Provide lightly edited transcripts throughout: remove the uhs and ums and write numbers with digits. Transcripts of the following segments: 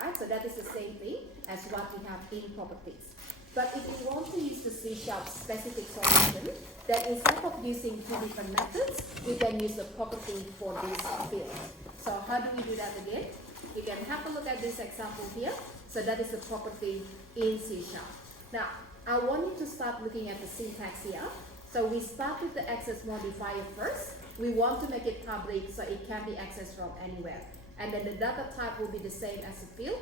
right? So that is the same thing as what we have in properties. But if you want to use the C# specific solution, then instead of using two different methods, we can use the property for this field. So how do we do that again? You can have a look at this example here. So that is the property in C#. Now, I want you to start looking at the syntax here. So we start with the access modifier first. We want to make it public so it can be accessed from anywhere. And then the data type will be the same as the field.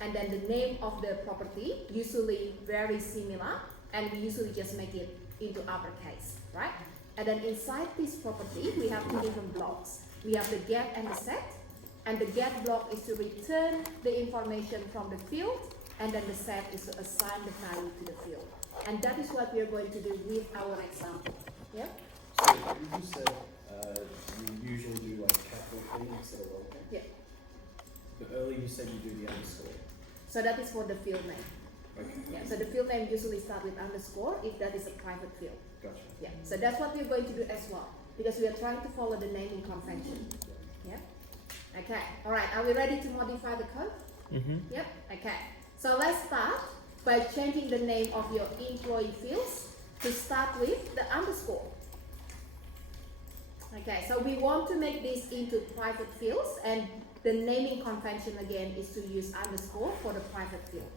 And then the name of the property, usually very similar, and we usually just make it into uppercase, right? And then inside this property, we have two different blocks. We have the get and the set. And the get block is to return the information from the field, and then the set is to assign the value to the field. And that is what we are going to do with our example. Yeah? So you said you usually do like capital P instead of lowercase? Yeah. But earlier you said you do the underscore. So that is for the field name. Okay. Yeah, so the field name usually starts with underscore if that is a private field. Gotcha. Yeah, so that's what we're going to do as well, because we are trying to follow the naming convention. Yeah? Okay, all right, are we ready to modify the code? Mm-hmm. Yep, okay. So let's start by changing the name of your employee fields to start with the underscore. Okay, so we want to make this into private fields, and the naming convention again is to use underscore for the private field.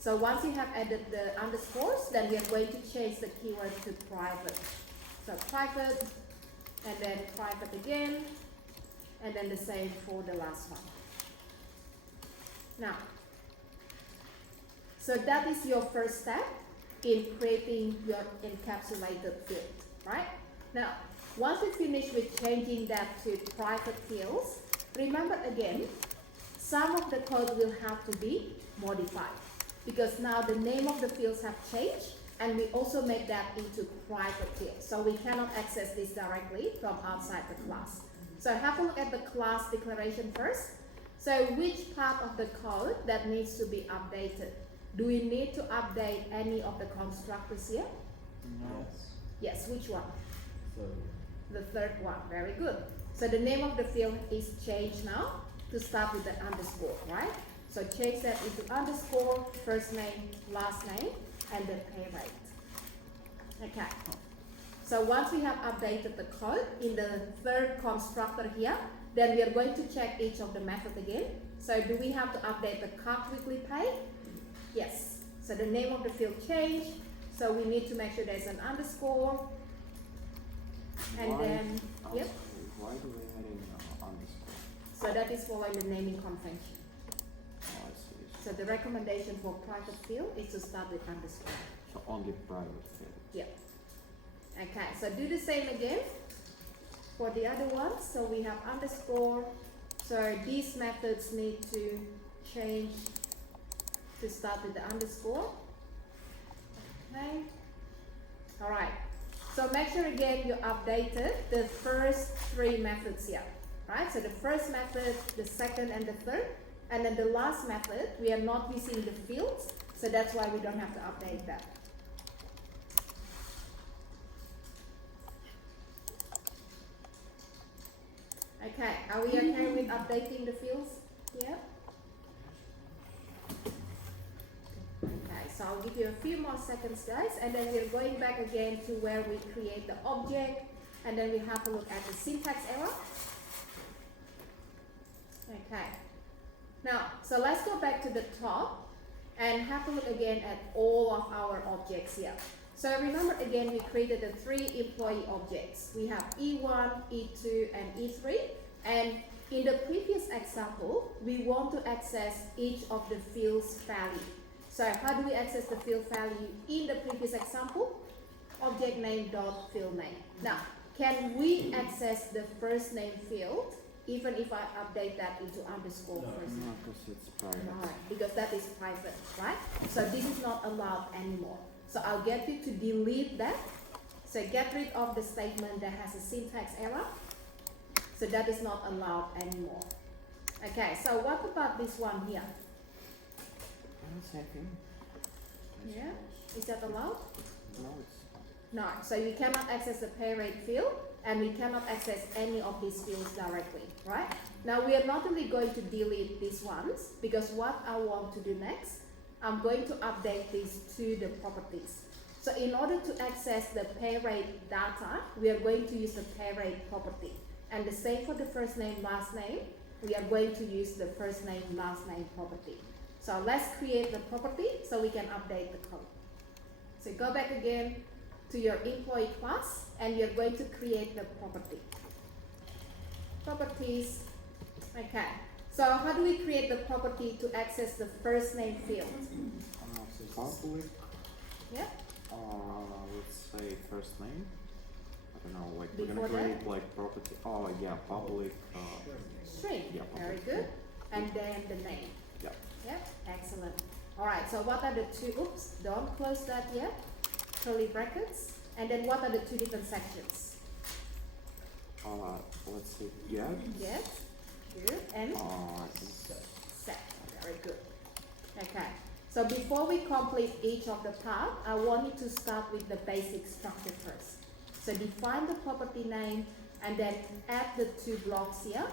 So once you have added the underscores, then we are going to change the keyword to private. So private, and then private again, and then the same for the last one. Now, so that is your first step in creating your encapsulated field, right? Now, once you finish with changing that to private fields, remember again, some of the code will have to be modified because now the name of the fields have changed, and we also make that into private fields. So we cannot access this directly from outside the class. So have a look at the class declaration first. So which part of the code that needs to be updated? Do we need to update any of the constructors here? No. Yes, which one? So The third one, very good. So the name of the field is changed now to start with the underscore, right? So change that into underscore, first name, last name, and the pay rate. Okay. So once we have updated the code in the third constructor here, then we are going to check each of the methods again. So do we have to update the cut weekly pay? Yes. So the name of the field changed. So we need to make sure there's an underscore. And then, yep. Why do we add in underscore? So that is following the naming convention. Oh, I see. So the recommendation for private field is to start with underscore. So only private field. Yep. Okay, so do the same again for the other ones. So we have underscore. So these methods need to change to start with the underscore. Okay. All right. So make sure again you updated the first three methods here, right? So the first method, the second and the third, and then the last method, we are not using the fields, so that's why we don't have to update that. Okay, are we okay with updating the fields here? Okay, so I'll give you a few more seconds, guys, and then we're going back again to where we create the object, and then we have a look at the syntax error. Okay, now, so let's go back to the top and have a look again at all of our objects here. So remember again, we created the three employee objects. We have E1, E2, and E3, and in the previous example, we want to access each of the fields value. So how do we access the field value in the previous example? Object name dot field name. Now, can we access the first name field even if I update that into underscore No. first? No, because it's private. No, because that is private, right? So this is not allowed anymore. So I'll get you to delete that. So get rid of the statement that has a syntax error. So that is not allowed anymore. Okay, so what about this one here? Same thing. I Yeah, suppose. is that allowed? No, it's No, so you cannot access the pay rate field and we cannot access any of these fields directly, right? Now we are not only going to delete these ones, because what I want to do next, I'm going to update these to the properties. So in order to access the pay rate data, we are going to use the pay rate property. And the same for the first name, last name, we are going to use the first name, last name property. So let's create the property so we can update the code. So go back again to your employee class, and you're going to create the property. Properties, okay. So how do we create the property to access the first name field? So public, Yeah, let's say first name. I don't know, like we're Before gonna that? create like property. Oh yeah, public. string, Yeah, very public. good. And then the name. Yeah. Yep, excellent. All right, so what are the two, oops, don't close that yet. Curly brackets. And then what are the two different sections? Let's see. Yeah. Get, good, and Set. set. Very good. Okay. So before we complete each of the part, I want you to start with the basic structure first. So define the property name and then add the two blocks here.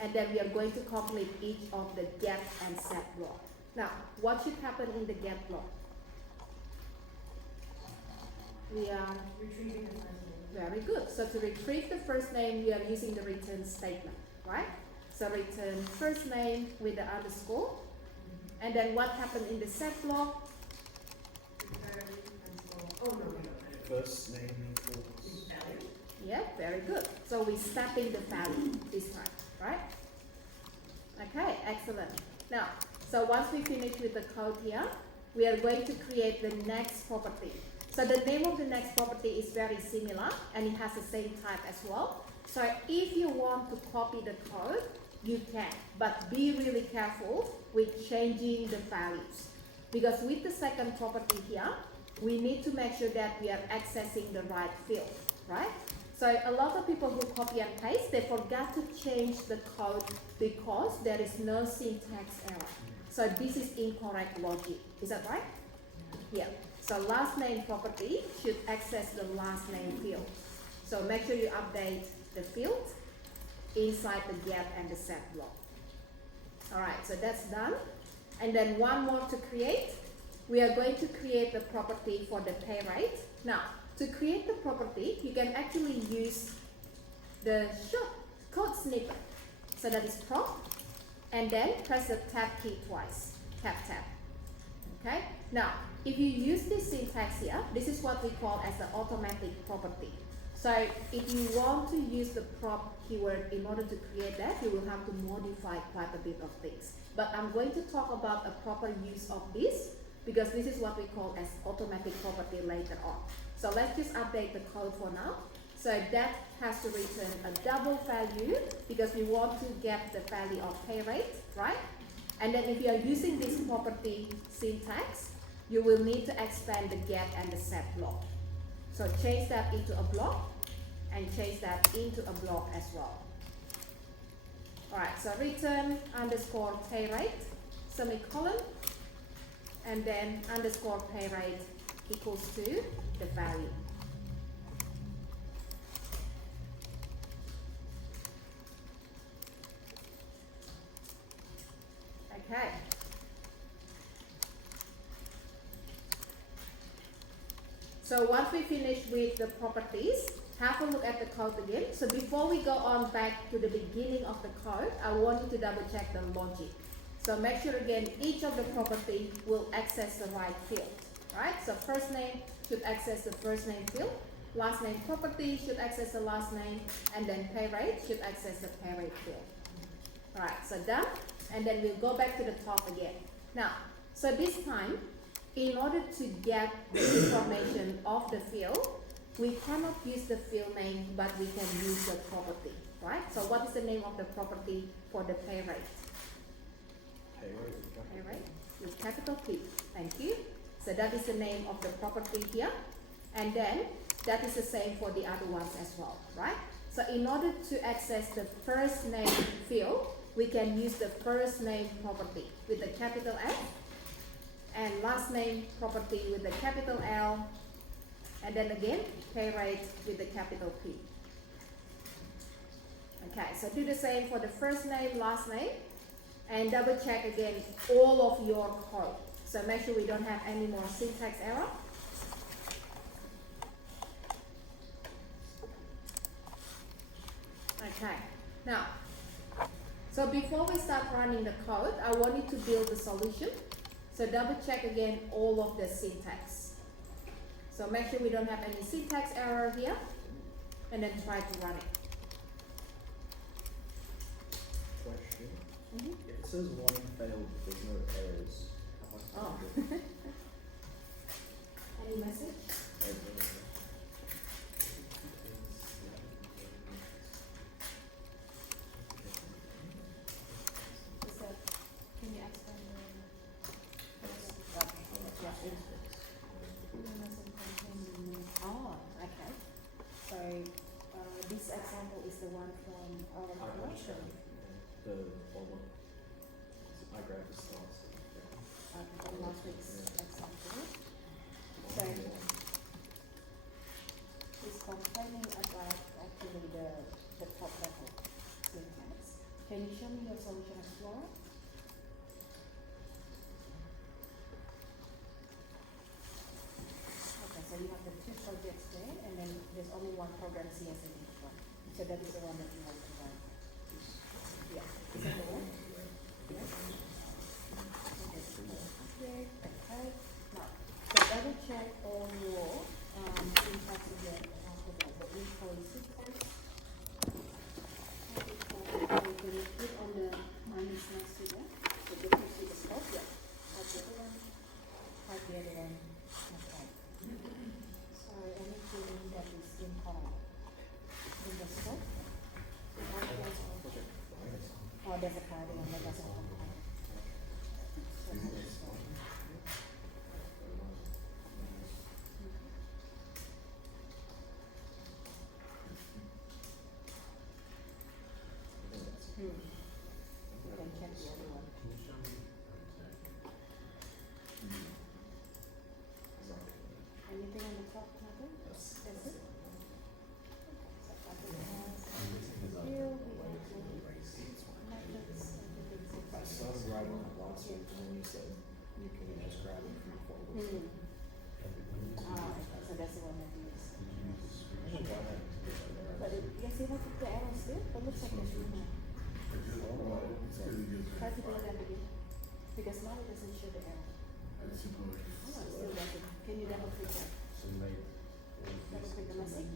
And then we are going to complete each of the get and set block. Now, what should happen in the get block? We are Retrieving the first name. very good. So to retrieve the first name, we are using the return statement, right? So return first name with the underscore. And then what happened in the set block? Return underscore. Oh, no. First name equals. Is value. Yeah, very good. So we're stepping the value this time, right? Okay, excellent. Now, so once we finish with the code here, we are going to create the next property. So the name of the next property is very similar and it has the same type as well. So if you want to copy the code, you can, but be really careful with changing the values. Because with the second property here, we need to make sure that we are accessing the right field, right? So a lot of people who copy and paste, they forgot to change the code because there is no syntax error. So this is incorrect logic. Is that right? Yeah. So last name property should access the last name field. So make sure you update the field inside the get and the set block. All right, so that's done. And then one more to create. We are going to create the property for the pay rate. Now, to create the property, you can actually use the short code snippet. So that is Prog, and then press the tab key twice. Tab. Okay? Now, if you use this syntax here, this is what we call as the automatic property. So if you want to use the prop keyword in order to create that, you will have to modify quite a bit of things. But I'm going to talk about a proper use of this because this is what we call as automatic property later on. So let's just update the code for now. So that has to return a double value because we want to get the value of pay rate, right? And then if you are using this property syntax, you will need to expand the get and the set block. So change that into a block and change that into a block as well. Alright, so return underscore pay rate, semicolon, and then underscore pay rate equals to the value. Okay. So once we finish with the properties, have a look at the code again. So before we go on back to the beginning of the code, I want you to double check the logic. So make sure again, each of the property will access the right field, right? So first name should access the first name field, last name property should access the last name, and then pay rate should access the pay rate field. All right, so done. And then we'll go back to the top again. Now, so this time, in order to get the information of the field, we cannot use the field name, but we can use the property, right? So what is the name of the property for the pay rate? Pay rate. Pay rate with capital P. Thank you. So that is the name of the property here. And then that is the same for the other ones as well, right? So in order to access the first name field, we can use the first name property with the capital F and last name property with the capital L, and then again pay rate with the capital P. Okay, so do the same for the first name, last name, and double check again all of your code. So make sure we don't have any more syntax error. Okay, now, so before we start running the code, I want you to build the solution. So double check again all of the syntax. So make sure we don't have any syntax error here, and then try to run it. Question. Mhm. If it says one failed, there's no errors. Oh. Any message? Is that, can you explain the? Oh, okay. So, this example is the one from our I course. understand. The one. I grabbed the stars. From last week's example. So, it's complaining about actually the top level syntax. Can you show me your solution explorer? Okay, so you have the two projects there, and then there's only one program CS in each one. So that is the one that you want to run. Yeah, is that the one? Yeah. Okay, okay. Now, so double check all your syntax again. The info syntax. You can click on the minus next to that. So you can see the scope. Yeah. Type the other one. Type the other one. Okay. So anything that is important in the scope. Oh, there's a card one that doesn't compile. So this one. You can check the other one. Anything on the top, nothing? That's it? Okay, so nothing else. Here we have the methods and the things like I that. started writing that last week and then you said you can just grab it from the folder. So that's the one that you use. I should try that. But yes, you have the arrow still, but looks like there's room now. Try to do that again. Because now it doesn't show the arrow. Oh, it still doesn't. Can you double click that? Double click the message.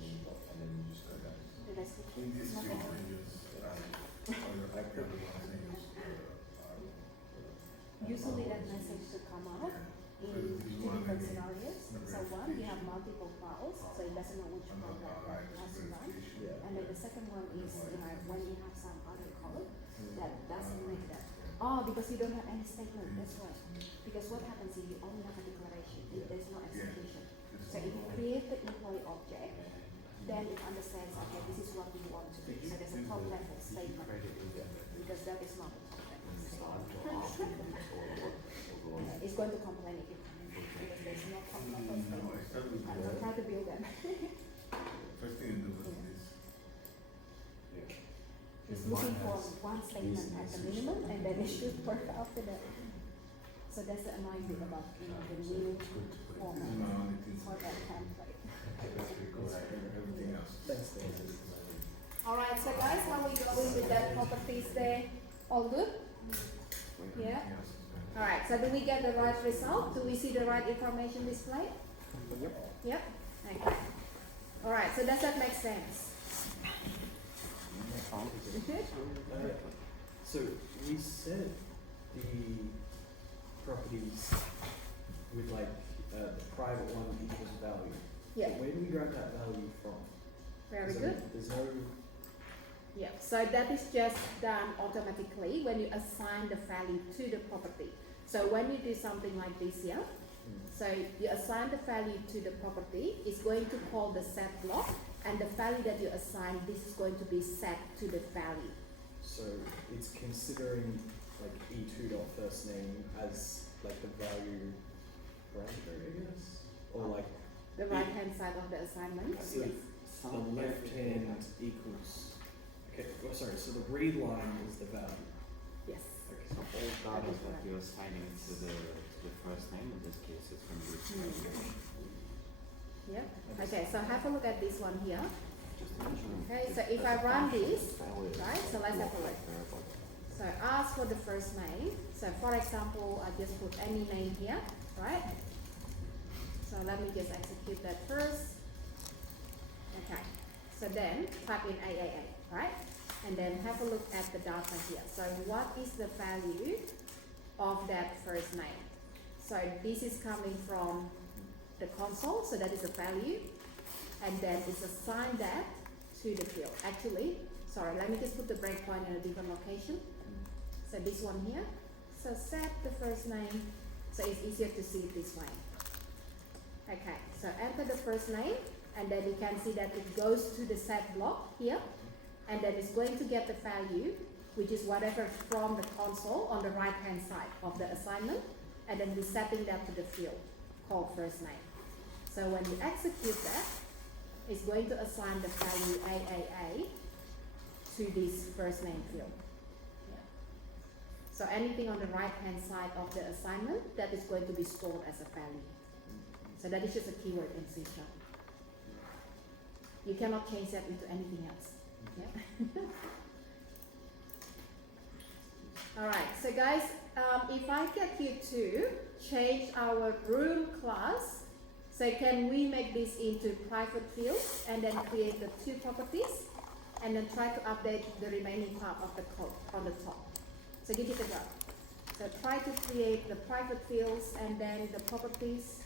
Did I skip it? It's not there. Usually that message should come out in two different scenarios. So one, you have multiple files, so it doesn't know which program has to run. Yeah. And then the second one is, when you have some other code that doesn't make that. Oh, because you don't have any statement, that's why. Because what happens is you only have a declaration, there's no execution. So if you create the employee object, then it understands, okay, this is what we want to do. So there's a top level statement, because that is not a top level. It's going to complain if you come in, because there's no top level statement. I'm going to try to build them. First thing you do is this. It's looking for one statement at the minimum, and then it should work after that. So that's the annoying bit about the new format for that template. Everything else. Thanks, Dave. Alright, so guys, how we going with that properties there? All good? Yeah? Alright, so do we get the right result? Do we see the right information displayed? Yep. Okay. Alright, so does that make sense? So we set the properties with like the private one equals value. Yeah, Where do we grab that value from? very Is good. There's no. Yeah, so that is just done automatically when you assign the value to the property. So when you do something like this here, so you assign the value to the property, it's going to call the set block, and the value that you assign, this is going to be set to the value. So it's considering like e2 dot first name as like the value parameter, I guess, or like The right hand side of the assignment. So Yes. the left hand equals Okay, oh, sorry, so the read line is the value. Yes. Okay. So all data that you're assigning to the first name, in this case it's going to be Yeah. Okay, so have a look at this one here. just mentioning. Okay, so if I run this, right, so let's have a look. So ask for the first name. So for example, I just put any name here, right? So let me just execute that first. Okay. So then type in AAA, right? And then have a look at the data here. So what is the value of that first name? So this is coming from the console, so that is a value. And then it's assigned that to the field. Actually, sorry, let me just put the breakpoint in a different location. So this one here. So set the first name, so it's easier to see it this way. Okay, so enter the first name, and then you can see that it goes to the set block here, and then it's going to get the value, which is whatever from the console on the right hand side of the assignment, and then we're setting that to the field called first name. So when you execute that, it's going to assign the value AAA to this first name field. Yeah. So anything on the right hand side of the assignment, that is going to be stored as a value. So that is just a keyword in C#. You cannot change that into anything else. Yeah. Alright, so guys, if I get you to change our room class, so can we make this into private fields and then create the two properties and then try to update the remaining part of the code on the top. So give it a go. So try to create the private fields and then the properties.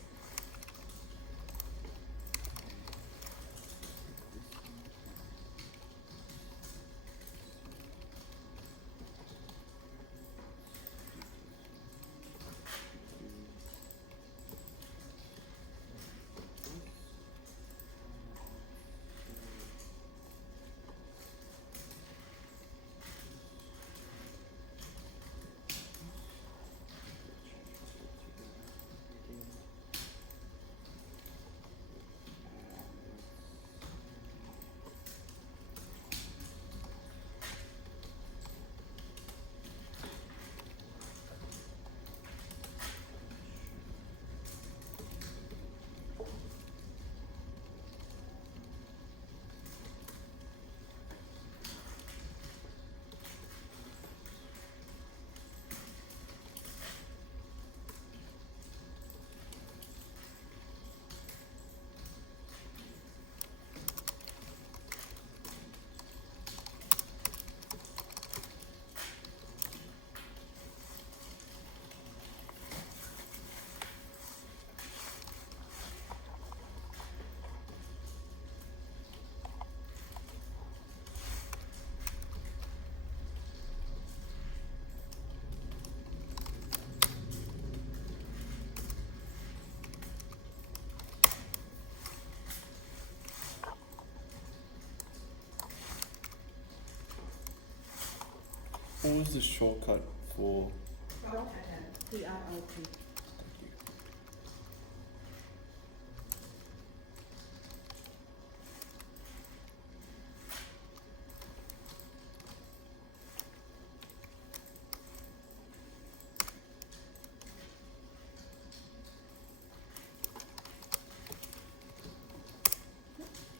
What was the shortcut for? PROT. P-R-O-T.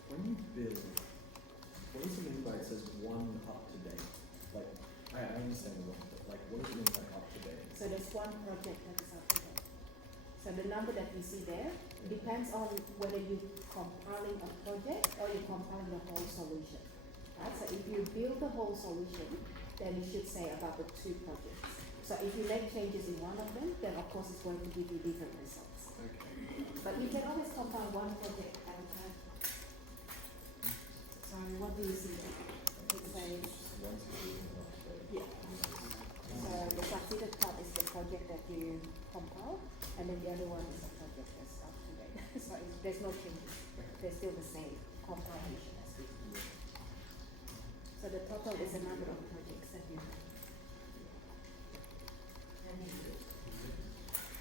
When you build, what does it mean by it says one up to date? Like, I understand the one, but like, what does it mean by up to date? So there's one project that is up to date. So the number that you see there depends on whether you're compiling a project or you're compiling the whole solution. Right? So if you build the whole solution, then it should say about the two projects. So if you make changes in one of them, then of course it's going to give you different results. Okay. But you can always compile one project at a time. Sorry, what do you see there? It says, One solution up to date. yeah. So the succeeded part is the project that you compile, and then the other one is the project that's up to date. So there's no changes. They're still the same compilation as before. So the total is the number of projects that you have.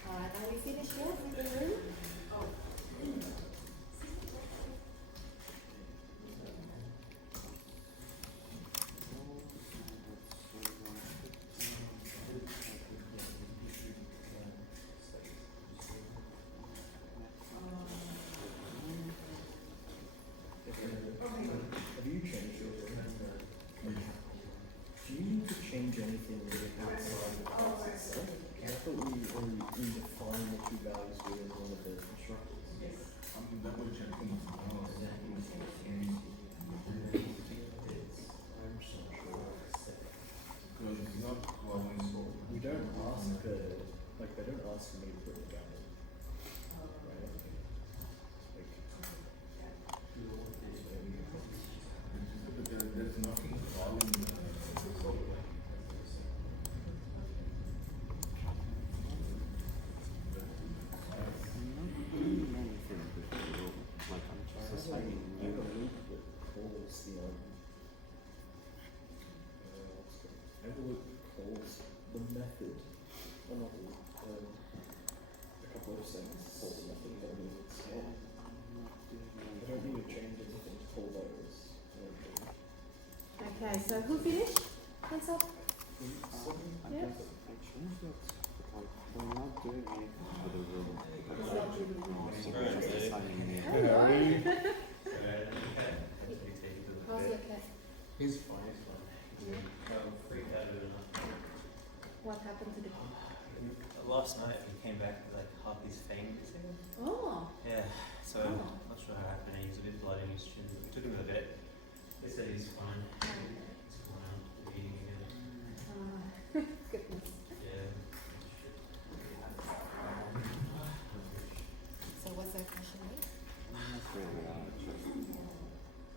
Alright, are we finished here with the room? We don't ask for, like, they don't ask for me to put it down. Right? Like, There's nothing wrong in Like I'm just assigning I new. believe that calls the envelope calls the method, or not a couple of things call the method, but I mean it's not. I don't need to change anything to call those. I don't think. Okay, so who finished? Hands up. I Yeah. guess I changed it, but like we're not doing anything to the room. Like, It's not really no, room. so we're just assigning new. Hello. Harry. How's your cat? He's fine, he's fine. Yeah. Freaked out of it. What happened to the Last night he came back with like half his fang missing. Oh. Yeah, so Oh. I'm not sure how it happened. He was a bit bloody in his chin. We took him to the vet. They said he's fine. He's fine out eating again. Goodness. Yeah. So what's that question like? Not really, just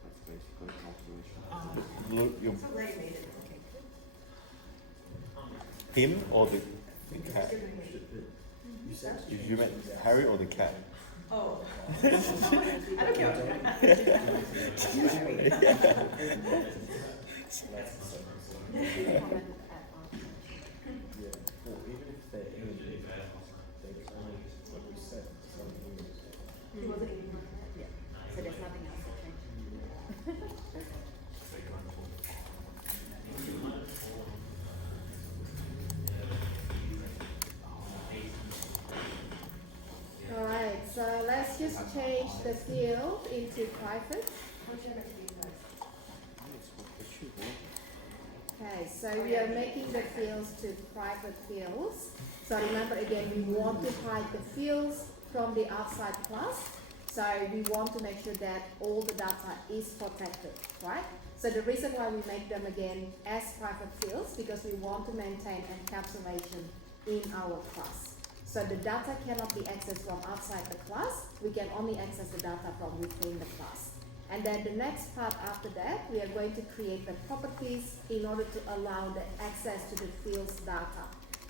that's basically calculation. Look, you Ray made it, okay. him or the cat? You said You meant Harry or the cat? Oh. I don't care. Commented at our Yeah. Well, even if they're in, they only, like we said, something is. He wasn't even on that yet. So there's nothing else to change. Alright, so let's just change the field into private. What's your next meeting, guys? Nice, what it should work. Okay, so we are making the fields to private fields. So remember again, we want to hide the fields from the outside class. So we want to make sure that all the data is protected, right? So the reason why we make them again as private fields, because we want to maintain encapsulation in our class. So the data cannot be accessed from outside the class. We can only access the data from within the class. And then the next part after that, we are going to create the properties in order to allow the access to the fields data.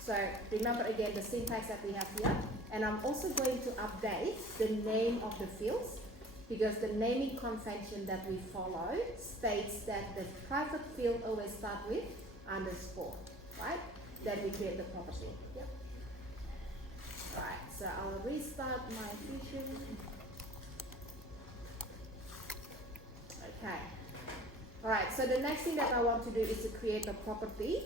So remember again the syntax that we have here. And I'm also going to update the name of the fields, because the naming convention that we follow states that the private field always starts with underscore, right? Then we create the property. Yep. Right, so I'll restart my vision. Okay. Alright, so the next thing that I want to do is to create a property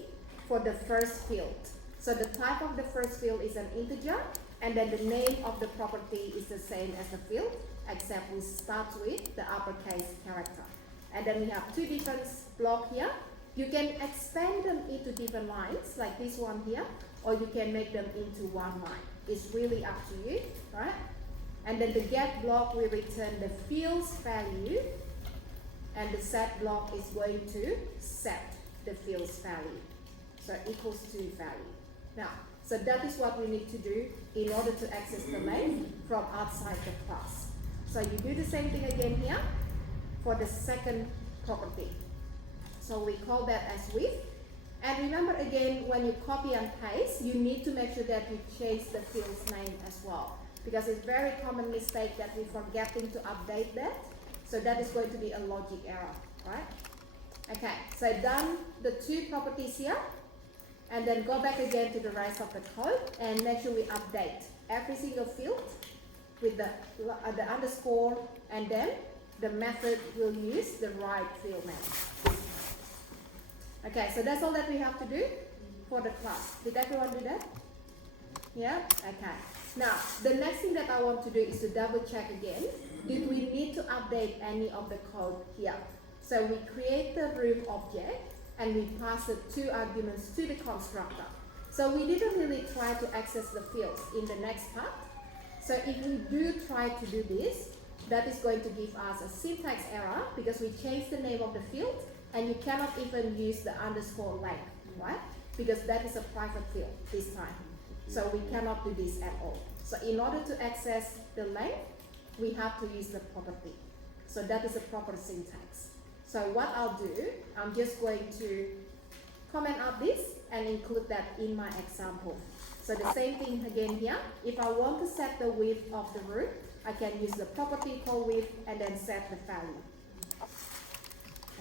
for the first field. So the type of the first field is an integer, and then the name of the property is the same as the field, except we start with the uppercase character. And then we have two different blocks here. You can expand them into different lines, like this one here, or you can make them into one line. It's really up to you, right? And then the get block will return the fields value, and the set block is going to set the fields value. So equals to value. Now, so that is what we need to do in order to access the main from outside the class. So you do the same thing again here for the second property. So we call that as with. And remember again, when you copy and paste, you need to make sure that you change the field's name as well. Because it's a very common mistake that we're forgetting to update that. So that is going to be a logic error, right? Okay, so done the two properties here. And then go back again to the rest of the code and make sure we update every single field with the underscore, and then the method will use the right field name. Okay, so that's all that we have to do for the class. Did everyone do that? Yeah? Okay. Now, the next thing that I want to do is to double check again. Did we need to update any of the code here? So we create the room object and we pass the two arguments to the constructor. So we didn't really try to access the fields in the next part. So if we do try to do this, that is going to give us a syntax error because we changed the name of the field and you cannot even use the underscore length, right? Because that is a private field this time. So we cannot do this at all. So in order to access the length, we have to use the property. So that is a proper syntax. So what I'll do, I'm just going to comment out this and include that in my example. So the same thing again here. If I want to set the width of the room, I can use the property called width and then set the value.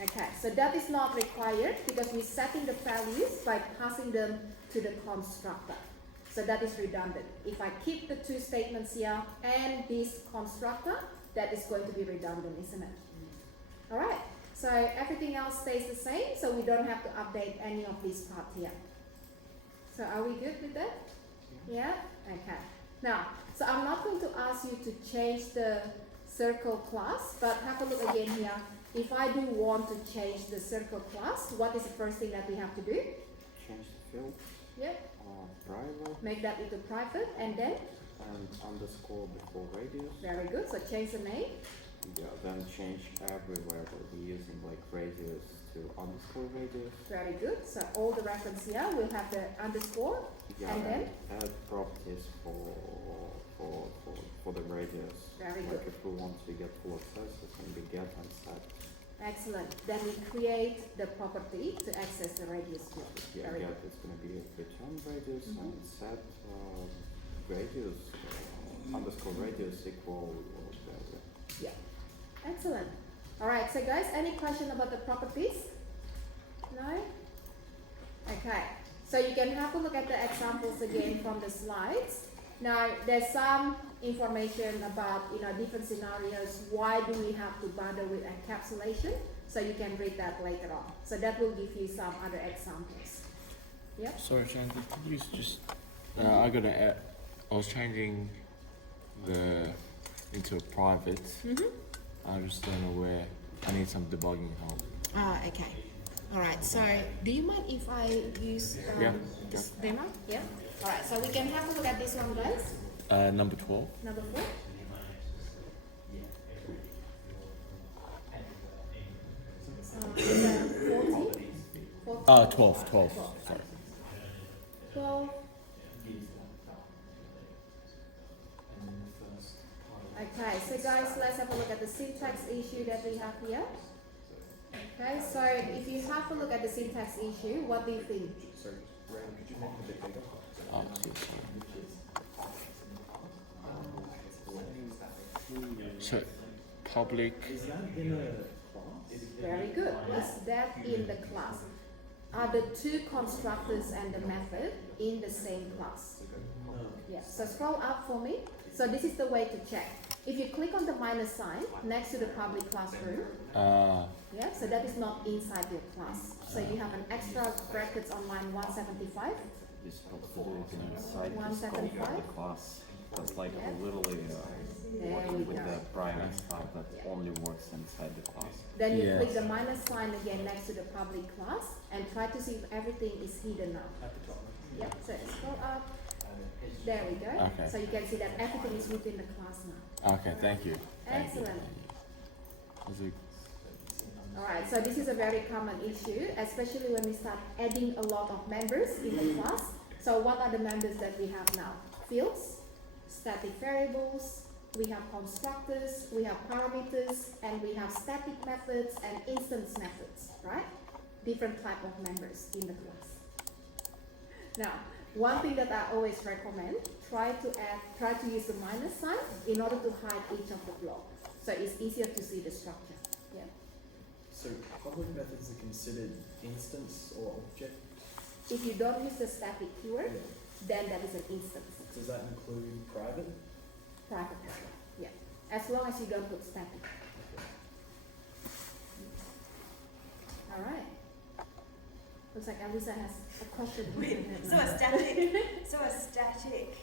Okay, so that is not required because we're setting the values by passing them to the constructor. So that is redundant. If I keep the two statements here and this constructor, that is going to be redundant, isn't it? All right, so everything else stays the same, so we don't have to update any of this part here. So are we good with that? Yeah? Okay. Now, so I'm not going to ask you to change the circle class, but have a look again here. If I do want to change the circle class, what is the first thing that we have to do? Change the field. Yep. Private. Make that into private and then? And underscore before radius. Very good. So change the name. Yeah, then change everywhere that we're using like radius to underscore radius. Very good. So all the reference here will have the underscore. Yeah, And then? add properties for the radius. Very Like good. if we want to get full access, it's going to be get and set. Excellent. Then we create the property to access the radius field. Yeah, Very get good. it's going to be return radius Mhm. and set radius underscore radius equal value. Yeah. Excellent. All right. So guys, any question about the properties? No? Okay. So you can have a look at the examples again from the slides. Now, there's some information about, different scenarios. Why do we have to bother with encapsulation? So you can read that later on. So that will give you some other examples. Yep. Sorry, Shanti, could you just, I was changing into a private. I just don't know where, I need some debugging help. Ah, okay. All right. So, do you mind if I use this demo? Yeah. All right. So we can have a look at this one, guys. Number 12. Number 4. Is 40? 12, sorry. 12. Okay, so guys, let's have a look at the syntax issue that we have here. Okay, so if you have a look at the syntax issue, what do you think? Sorry, Ryan, could you make it a bit bigger? So, public, Is that in a class? Very good. Is that in the class? Are the two constructors and the method in the same class? No. Yes. So scroll up for me. So this is the way to check. If you click on the minus sign next to the public classroom, yeah, so that is not inside your class. So you have an extra brackets on line 175. This helps to do it inside One the scope second, of five. the class. It's like Yeah. literally There working we with go. the private stuff that Yeah. only works inside the class. Then you Yes. click the minus sign again next to the public class and try to see if everything is hidden now. At the top. Yep, so scroll up. There we go. Okay. So you can see that everything is within the class now. okay, thank you. Excellent. Was it- Alright, so this is a very common issue, especially when we start adding a lot of members in the class. So what are the members that we have now? Fields, static variables, we have constructors, we have parameters, and we have static methods and instance methods, right? Different type of members in the class. Now, one thing that I always recommend, try to use the minus sign in order to hide each of the block. So it's easier to see the structure. Yeah. So public methods are considered instance or object? If you don't use the static keyword, Yeah. then that is an instance. Does that include private? Private. Yeah. As long as you don't put static. Alright. Looks like Alisa has a question. Wait, so a static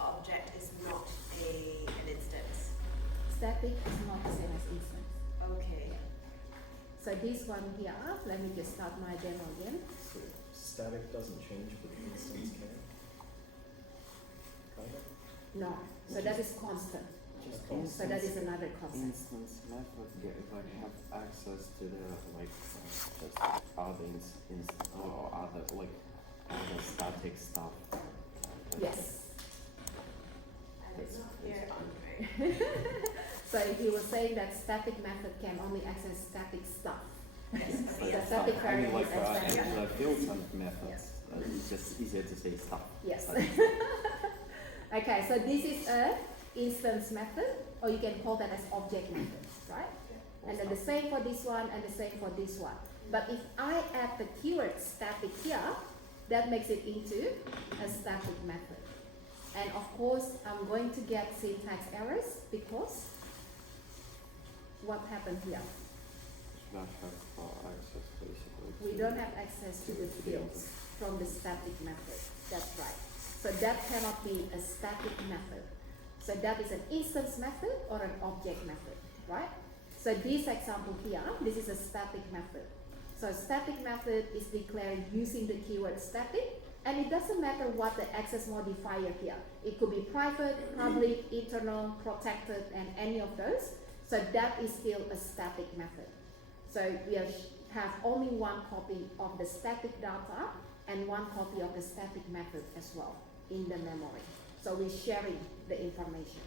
object is not an instance. Static is not the same as instance. Okay. So this one here, let me just start my demo again. So static doesn't change, but instance can? Kind of? No. So that is constant. Just So that is another concept. instance method like have access to the like just other or other like other static stuff. Yes. I did not hear Andre. So he was saying that static method can only access static stuff. Yes, But The it's static not- I mean, variables like and static and the fields and methods. Yes. It's just easier to say stuff. Yes. But Okay, so this is a instance method, or you can call that as object method, right? And then the same for this one and the same for this one. But if I add the keyword static here, that makes it into a static method. And of course, I'm going to get syntax errors because what happened here? should not have access basically. We to- don't have access to the fields from the static method. That's right. So that cannot be a static method. So that is an instance method or an object method, right? So this example here, this is a static method. So static method is declared using the keyword static, and it doesn't matter what the access modifier here. It could be private, public, internal, protected, and any of those. So that is still a static method. So we have only one copy of the static data and one copy of the static method as well in the memory. So we're sharing the information.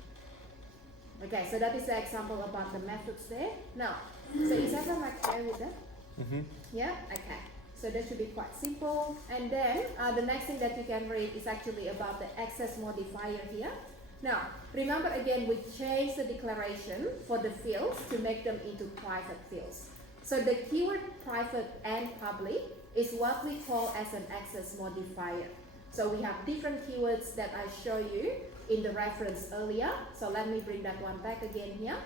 Okay, so that is the example about the methods there. Now, so is everyone clear with that? Mm-hmm. Yeah, okay. So that should be quite simple. And then the next thing that you can read is actually about the access modifier here. Now, remember again, we changed the declaration for the fields to make them into private fields. So the keyword private and public is what we call as an access modifier. So we have different keywords that I show you in the reference earlier. So let me bring that one back again here.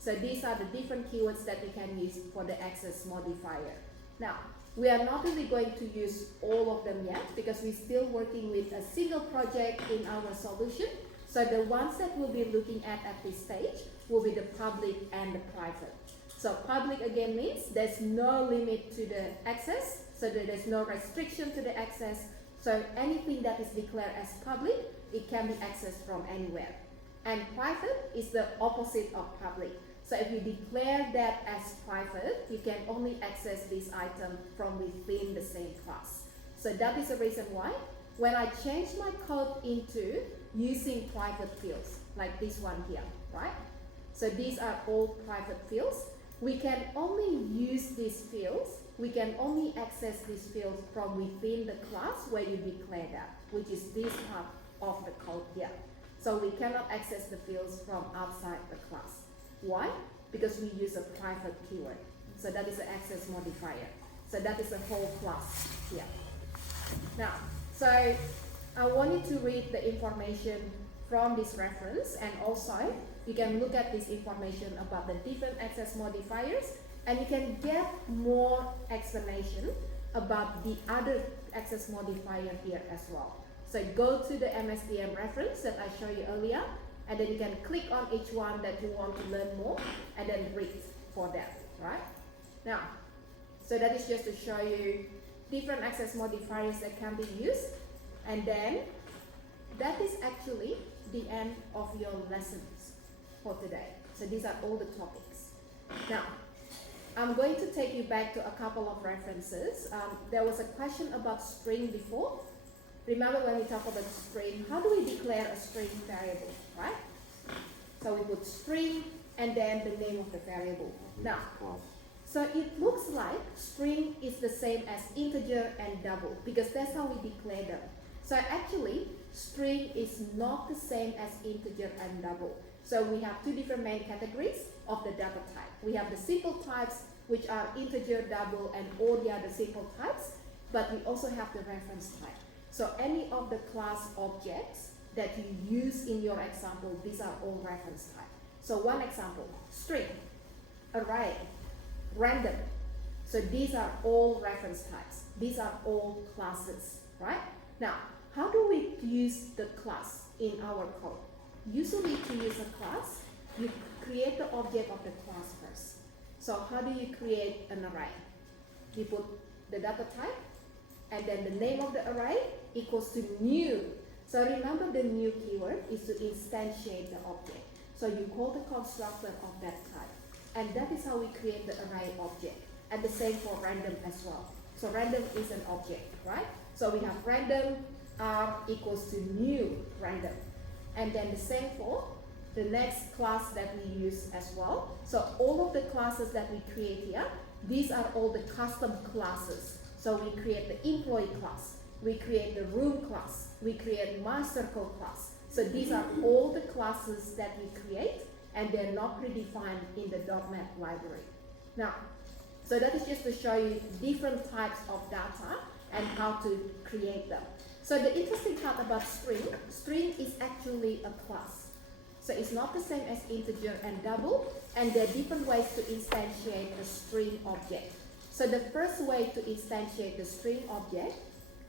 So these are the different keywords that we can use for the access modifier. Now, we are not really going to use all of them yet because we're still working with a single project in our solution. So the ones that we'll be looking at this stage will be the public and the private. So public again means there's no limit to the access, so that there's no restriction to the access. So anything that is declared as public, it can be accessed from anywhere. And private is the opposite of public. So if you declare that as private, you can only access this item from within the same class. So that is the reason why when I change my code into using private fields, like this one here, right? So these are all private fields. We can only use these fields, we can only access these fields from within the class where you declare that, which is this part of the code here. So we cannot access the fields from outside the class. Why? Because we use a private keyword. So that is the access modifier. So that is the whole class here. Now, so I want you to read the information from this reference, and also you can look at this information about the different access modifiers, and you can get more explanation about the other access modifier here as well. So go to the MSDM reference that I showed you earlier, and then you can click on each one that you want to learn more, and then read for that, right? Now, so that is just to show you different access modifiers that can be used, and then that is actually the end of your lessons for today. So these are all the topics. Now, I'm going to take you back to a couple of references. There was a question about string before. Remember when we talk about string, how do we declare a string variable, right? So we put string and then the name of the variable. Now, so it looks like string is the same as integer and double because that's how we declare them. So actually, string is not the same as integer and double. So we have two different main categories of the data type. We have the simple types, which are integer, double, and all the other simple types, but we also have the reference type. So any of the class objects that you use in your example, these are all reference type. So one example, string, array, random. So these are all reference types. These are all classes, right? Now, how do we use the class in our code? Usually to use a class, you create the object of the class first. So how do you create an array? You put the data type, and then the name of the array equals to new. So remember the new keyword is to instantiate the object. So you call the constructor of that type. And that is how we create the array object. And the same for random as well. So random is an object, right? So we have random r equals to new random. And then the same for the next class that we use as well. So all of the classes that we create here, these are all the custom classes. So we create the employee class, we create the room class, we create master code class. So these are all the classes that we create, and they're not predefined in the .NET library. Now, so that is just to show you different types of data and how to create them. So the interesting part about string is actually a class. So it's not the same as integer and double, and there are different ways to instantiate a string object. So the first way to instantiate the string object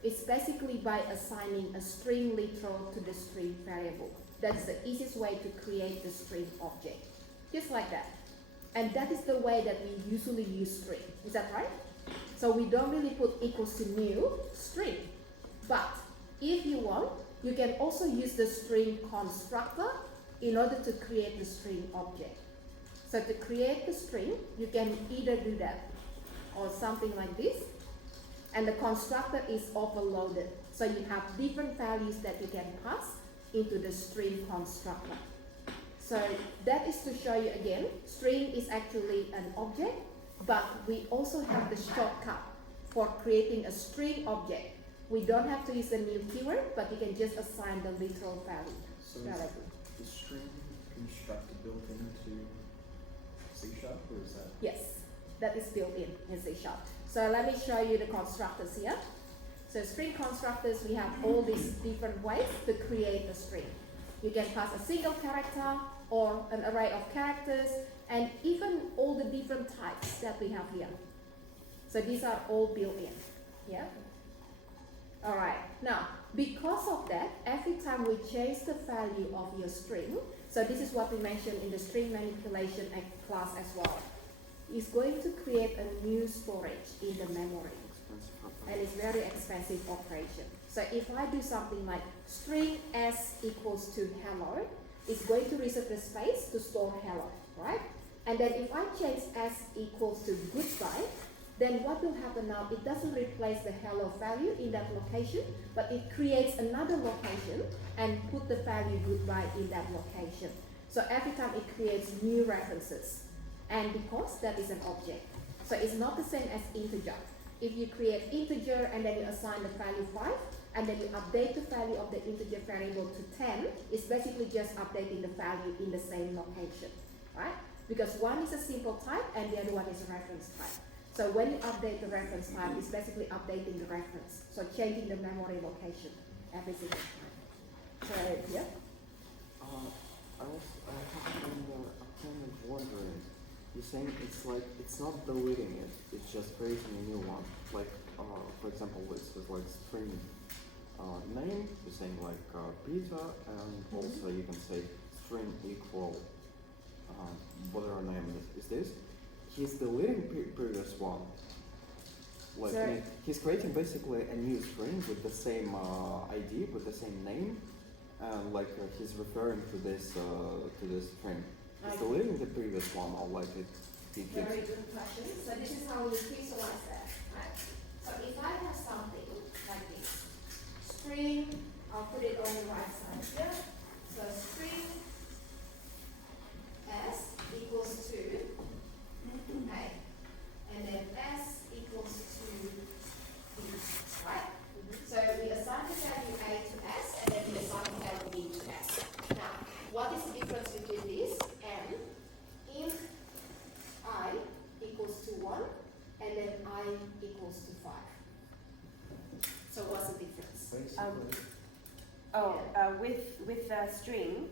is basically by assigning a string literal to the string variable. That's the easiest way to create the string object. Just like that. And that is the way that we usually use string. Is that right? So we don't really put equals to new string. But if you want, you can also use the string constructor in order to create the string object. So to create the string, you can either do that or something like this. And the constructor is overloaded. So you have different values that you can pass into the string constructor. So that is to show you again, string is actually an object, but we also have the shortcut for creating a string object. We don't have to use a new keyword, but you can just assign the literal value. So is the string constructor built into C# or is that? Yes, that is built in C#. So let me show you the constructors here. So string constructors, we have all these different ways to create a string. You can pass a single character or an array of characters, and even all the different types that we have here. So these are all built in. Yeah? All right. Now, because of that, every time we change the value of your string, so this is what we mentioned in the string manipulation class as well, is going to create a new storage in the memory. And it's very expensive operation. So if I do something like string s equals to hello, it's going to reserve the space to store hello, right? And then if I change s equals to goodbye, then what will happen now, it doesn't replace the hello value in that location, but it creates another location and put the value goodbye in that location. So every time it creates new references. And because that is an object. So it's not the same as integer. If you create integer and then you assign the value 5, and then you update the value of the integer variable to 10, it's basically just updating the value in the same location, right? Because one is a simple type and the other one is a reference type. So when you update the reference type, it's basically updating the reference. So changing the memory location every single time. So, yeah? I'm kind of wondering, you're saying it's like, it's not deleting it, it's just creating a new one. Like, for example, this is like string name, you're saying like Peter, and also you can say string equal whatever name is this. He's deleting previous one. Like he's creating basically a new string with the same ID, with the same name, and like he's referring to this string. He's deleting the previous one, or like it. Very good question. So this is how we visualize that, right? So if I have something like this, string, I'll put it on the right side here. So string s equals to a, and then s equals to b, right? So we assign the value a to s, and then we assign the value b to s. Now, what is the difference between this and int I equals to 1, and then I equals to 5. So what's the difference? With the string,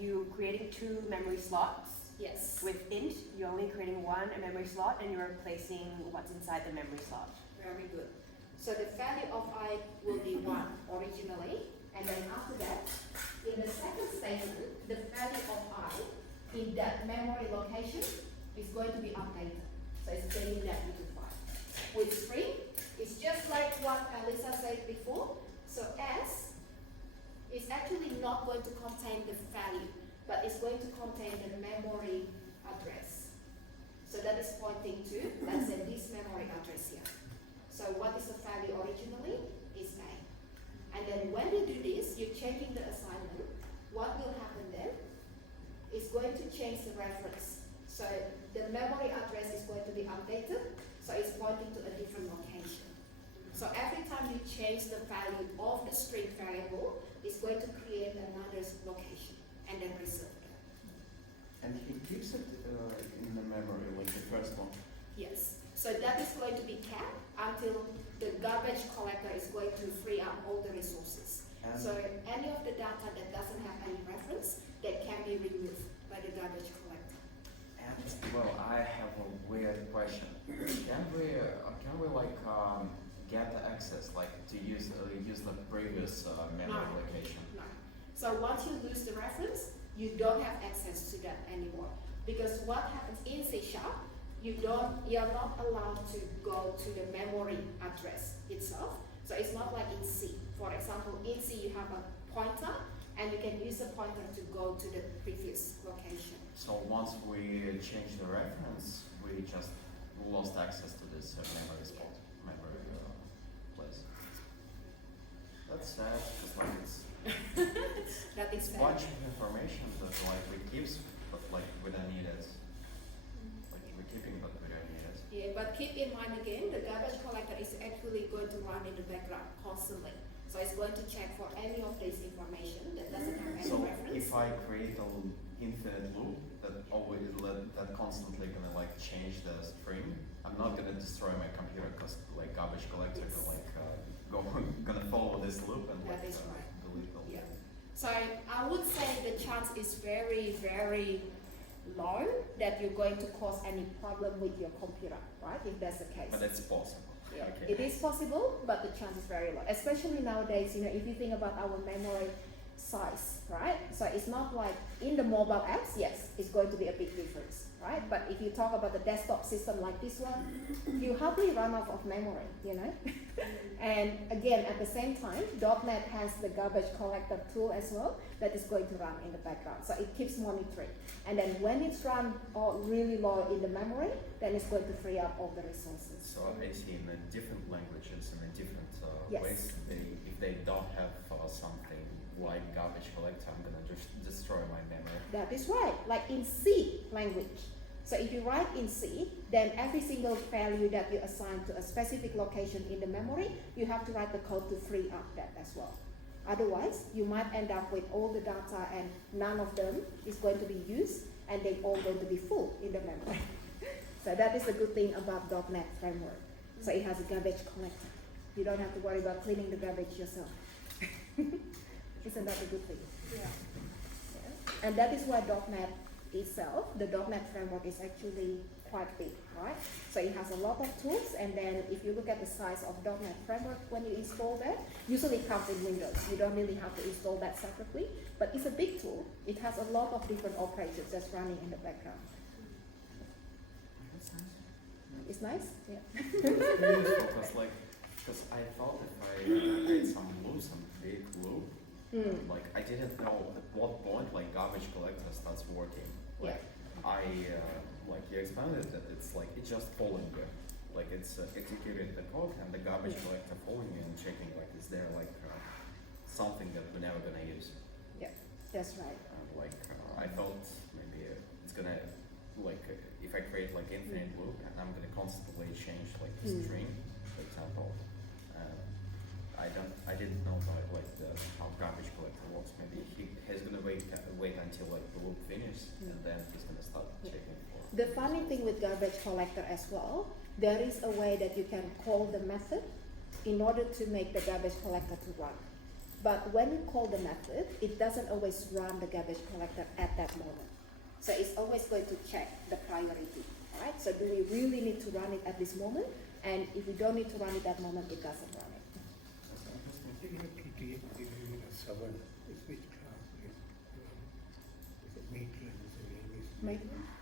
you're creating 2 memory slots. Yes. With int, you're only creating 1 memory slot, and you're replacing what's inside the memory slot. Very good. So the value of I will be 1 originally, and then after that, in the second statement, the value of I in that memory location is going to be updated. So it's changing that into 5. With string, it's just like what Alyssa said before. So S is actually not going to contain the value, but it's going to contain the memory address. So that is pointing to, let's say, this memory address here. So what is the value originally is A. And then when you do this, you're changing the assignment. What will happen then is going to change the reference. So the memory address is going to be updated, so it's pointing to a different location. So every time you change the value of the string variable, it's going to create another location and then reserve it. And he keeps it in the memory, like the first one. Yes. So that is going to be kept until the garbage collector is going to free up all the resources. And So any of the data that doesn't have any reference, that can be removed by the garbage collector. And well, I have a weird question. Can we like get access, like to use the previous memory No. location? No. So once you lose the reference, you don't have access to that anymore. Because what happens in C#, you're not allowed to go to the memory address itself. So it's not like in C. For example, in C you have a pointer, and you can use the pointer to go to the previous location. So once we change the reference, we just lost access to this memory spot, memory place. That's sad, because like it's That is a fair. bunch of information that like we keep, but like we don't need it. Like we're keeping, but we don't need it. Yeah, but keep in mind again, the garbage collector is actually going to run in the background constantly. So it's going to check for any of this information that doesn't have any So reference. if I create an infinite loop that always that constantly gonna like change the string, I'm not gonna destroy my computer because like garbage collector Yes. gonna like gonna follow this loop and That like is right. delete the loop. Yeah. So I would say the chance is very, very low that you're going to cause any problem with your computer, right? If that's the case. But it's possible. Yeah, Okay. it is possible, but the chance is very low. Especially nowadays, if you think about our memory size, right? So it's not like in the mobile apps, yes, it's going to be a big difference, right? But if you talk about the desktop system like this one, you hardly run out of memory, And again, at the same time, .NET has the garbage collector tool as well that is going to run in the background. So it keeps monitoring. And then when it's run really low in the memory, then it's going to free up all the resources. So I see in the different languages and in different Yes. ways, if they don't have something like garbage collector, I'm gonna just destroy my memory. That is right, like in C language. So if you write in C, then every single value that you assign to a specific location in the memory, you have to write the code to free up that as well. Otherwise, you might end up with all the data and none of them is going to be used and they're all going to be full in the memory. So that is the good thing about .NET framework. So it has a garbage collector. You don't have to worry about cleaning the garbage yourself. Isn't that a good thing? Yeah. Yeah. And that is why .NET itself, the .NET framework is actually quite big, right? So it has a lot of tools, and then if you look at the size of .NET framework when you install that, usually it comes in Windows. You don't really have to install that separately, but it's a big tool. It has a lot of different operations that's running in the background. That's nice. It's nice, yeah. Because I thought if I create some loop, some big loop, like I didn't know at what point like garbage collector starts working. Like like you explained it that it's like it's just following you, like it's executing the code and the garbage collector following you and checking like is there like something that we're never gonna use. Yeah, that's right. I thought maybe it's gonna like if I create like infinite loop and I'm gonna constantly change like the string, for example. I didn't know about like how garbage collector works. Maybe he's gonna wait until like the loop finishes and then he's gonna start checking for. The funny thing with garbage collector as well, there is a way that you can call the method in order to make the garbage collector to run. But when you call the method, it doesn't always run the garbage collector at that moment. So it's always going to check the priority, right? So do we really need to run it at this moment? And if we don't need to run it at that moment, it doesn't run it. That's interesting. You have to create a 7. It's which class? Is it maintenance? Is it English? Maintenance?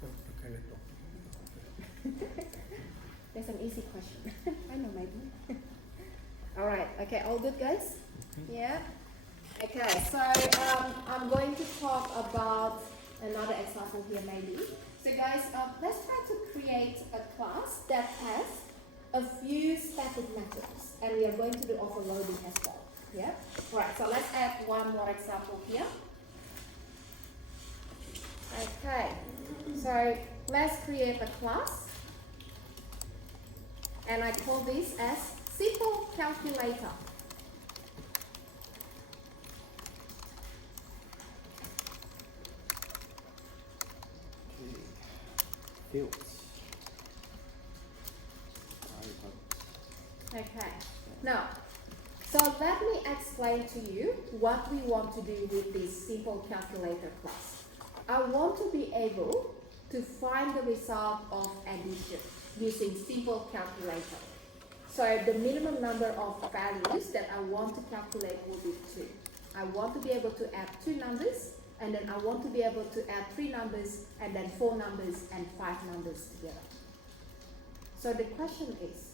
To kind of talk to you. That's an easy question. I know, maybe. All right. Okay. All good, guys? Yeah. Okay, so I'm going to talk about another example here maybe. So guys, let's try to create a class that has a few static methods, and we are going to do overloading as well. Yeah? Alright, so let's add one more example here. Okay, so let's create a class, and I call this as simple calculator. Okay. Fields. Okay, now, so let me explain to you what we want to do with this simple calculator class. I want to be able to find the result of addition using simple calculator. So the minimum number of values that I want to calculate will be 2. I want to be able to add 2 numbers, and then I want to be able to add 3 numbers, and then 4 numbers and 5 numbers together. So the question is,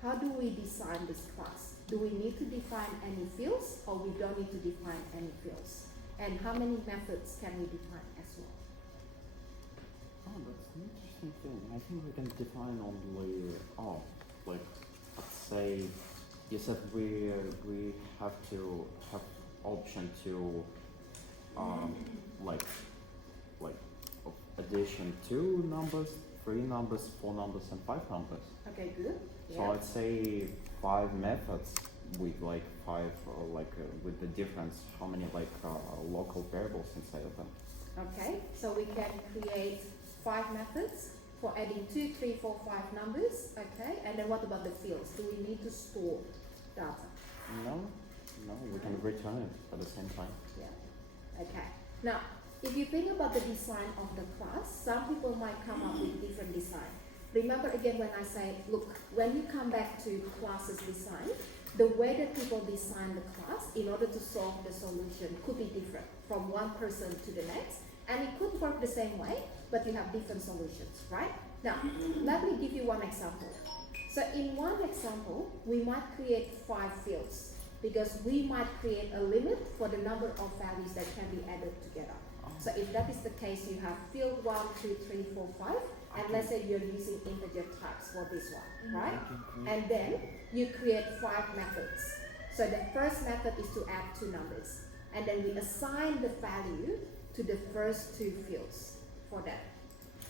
how do we design this class? Do we need to define any fields, or we don't need to define any fields? And how many methods can we define as well? Oh, that's an interesting thing. I think we can define only, like, let's say, you said we have to have option to, like of addition 2 numbers, 3 numbers, 4 numbers, and 5 numbers. Okay, good. So I'd say 5 methods with like 5, with the difference, how many local variables inside of them. Okay, so we can create 5 methods for adding 2, 3, 4, 5 numbers. Okay, and then what about the fields? Do we need to store data? No, we can return it at the same time. Yeah. Okay. Now, if you think about the design of the class, some people might come up with different design. Remember again when I say, look, when you come back to classes design, the way that people design the class in order to solve the solution could be different from one person to the next, and it could work the same way, but you have different solutions, right? Now, let me give you one example. So in one example, we might create 5 fields, because we might create a limit for the number of values that can be added together. So if that is the case, you have field 1, 2, 3, 4, 5, and let's say you're using integer types for this one, right? And then you create 5 methods. So the first method is to add 2 numbers, and then we assign the value to the first 2 fields for that.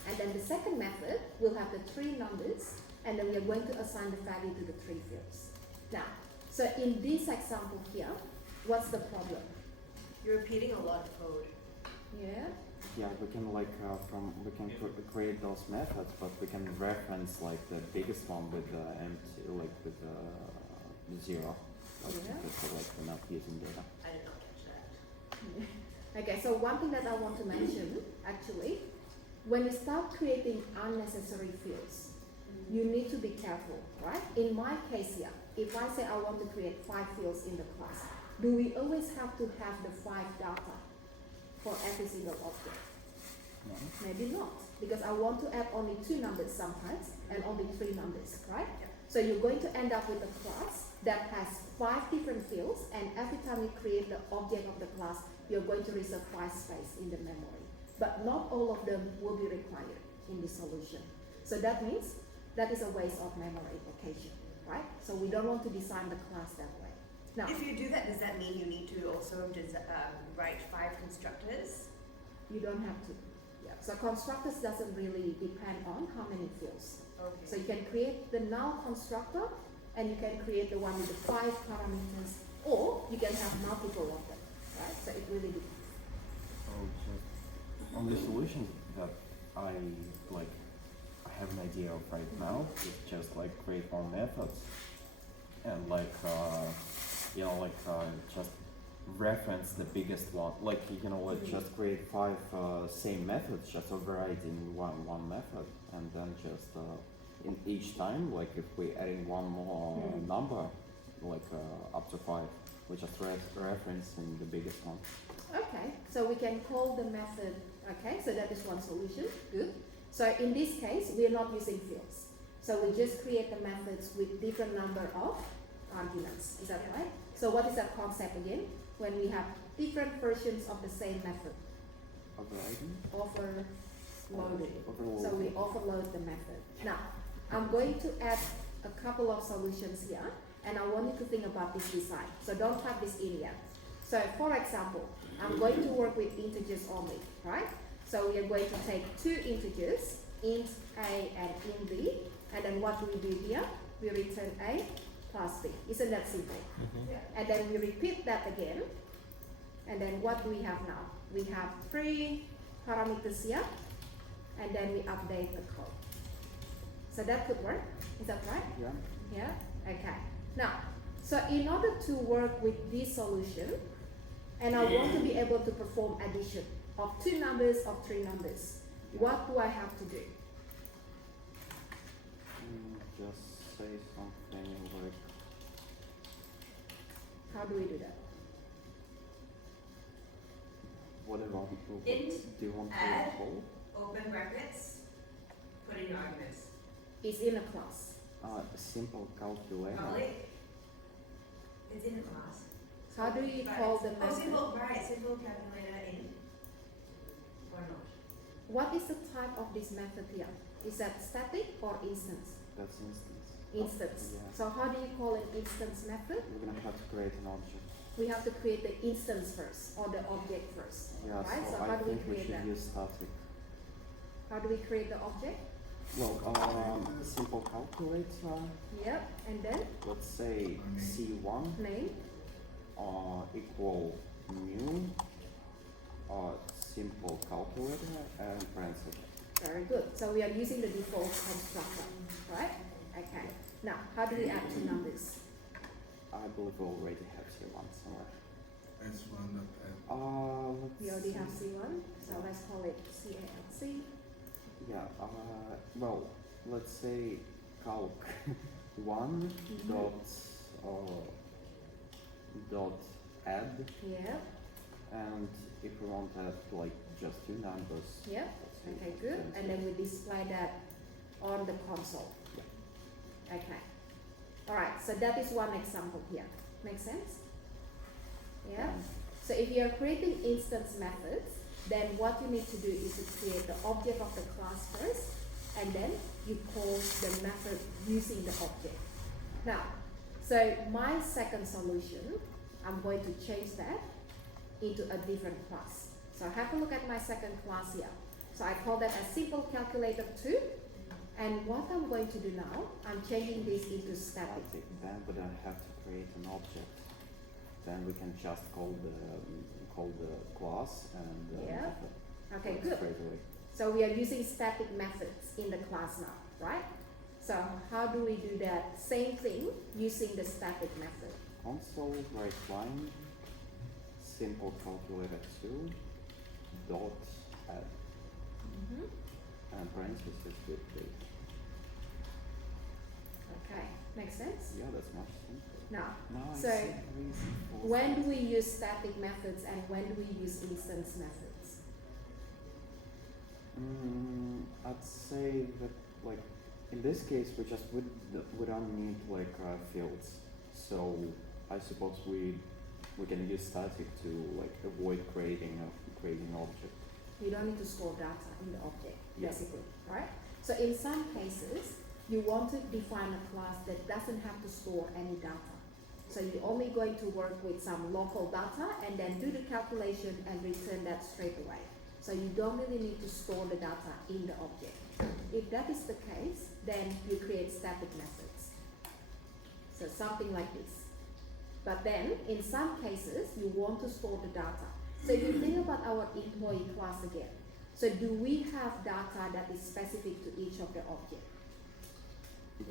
And then the second method will have the 3 numbers, and then we are going to assign the value to the 3 fields. Now, so in this example here, what's the problem? You're repeating a lot of code. Yeah? Yeah, we can create those methods, but we can reference like the biggest one with the empty, like with the 0. Like, Yeah. because, like we're not using data. I did not catch that. Okay, so one thing that I want to mention, actually, when you start creating unnecessary fields, you need to be careful, right? In my case here, if I say I want to create 5 fields in the class, do we always have to have the 5 data for every single object? No. Maybe not, because I want to add only 2 numbers sometimes and only 3 numbers, right? So you're going to end up with a class that has 5 different fields, and every time you create the object of the class, you're going to reserve 5 space in the memory. But not all of them will be required in the solution. So that means that is a waste of memory allocation, right? So we don't want to design the class that way. Now, If you do that, does that mean you need to also write 5 constructors? you don't have to. Yeah. So constructors doesn't really depend on how many fields. Okay. So you can create the null constructor, and you can create the one with the 5 parameters, or you can have multiple of them, right? So it really depends. So just on the solution that I have an idea of right now is just like create more methods and just reference the biggest one. Just create 5 same methods, just override in one method, and then just in each time, like if we're adding one more number, up to 5, we just reference in the biggest one. Okay, so we can call the method, okay, so that is one solution, good. So in this case, we are not using fields. So we just create the methods with different number of arguments, is that right? So what is that concept again? when we have different versions of the same method. Overriding? Overloaded. Overload. So we overload the method. Now, I'm going to add a couple of solutions here, and I want you to think about this design. So don't type this in yet. So for example, I'm going to work with integers only, right? So we are going to take two integers, int a and int b, and then what do we do here? We return a plus b. Isn't that simple? And then we repeat that again. And then what do we have now? We have 3 parameters here, and then we update the code. So that could work. Is that right? Yeah. Yeah? Okay. Now, so in order to work with this solution, and I want to be able to perform addition of 2 numbers of 3 numbers, what do I have to do? Just say something like, How do we do that? what do you want? Int, Do you want to add. call? Open brackets, put in your arguments. It's in a class. A simple calculator. It's in the class. How do you call the method? Simple calculator in. Or not? What is the type of this method here? Is that static or instance? That's instance. Instance. Yeah. So how do you call an instance method? We're gonna have to create an object. We have to create the instance first, or the object first. Yeah, Right? so So how I do we think we create should that? use static. How do we create the object? Well, simple calculator, Yep. And then let's say C1 name. equal new simple calculator and parentheses. Very good. So we are using the default constructor, right? Okay. Now, how do we add 2 numbers? I believe we already have C1 somewhere. S1 We already have C1, so let's call it CALC. Yeah, well, let's say calc 1 Mhm. dot add, Yep. and if we want to add like just 2 numbers. Yep. let's say Okay, good. And then we display that on the console. Yeah. Okay. Alright, so that is one example here. Make sense? Yeah? So if you are creating instance methods, then what you need to do is to create the object of the class first, and then you call the method using the object. Now, so my second solution, I'm going to change that into a different class. So have a look at my second class here. So I call that a simple calculator 2. And what I'm going to do now, I'm changing this into static. Then we don't have to create an object. Then we can just call the class and Yeah. method, Okay, like, good. straight away. So we are using static methods in the class now, right? So how do we do that same thing using the static method? Console right line simple calculator 2 dot add and parentheses with date. Okay, makes sense? Yeah, that's much simpler. Now, Now I so see the reason for when do we use static methods and when do we use instance methods? I'd say that like in this case we just we don't need like fields, so I suppose we can use static to like avoid creating object. You don't need to store data in the object, Yeah. basically, right? So in some cases, you want to define a class that doesn't have to store any data. So you're only going to work with some local data and then do the calculation and return that straight away. So you don't really need to store the data in the object. If that is the case, then you create static methods. So something like this. But then, in some cases, you want to store the data. So if you think about our employee class again, so do we have data that is specific to each of the objects?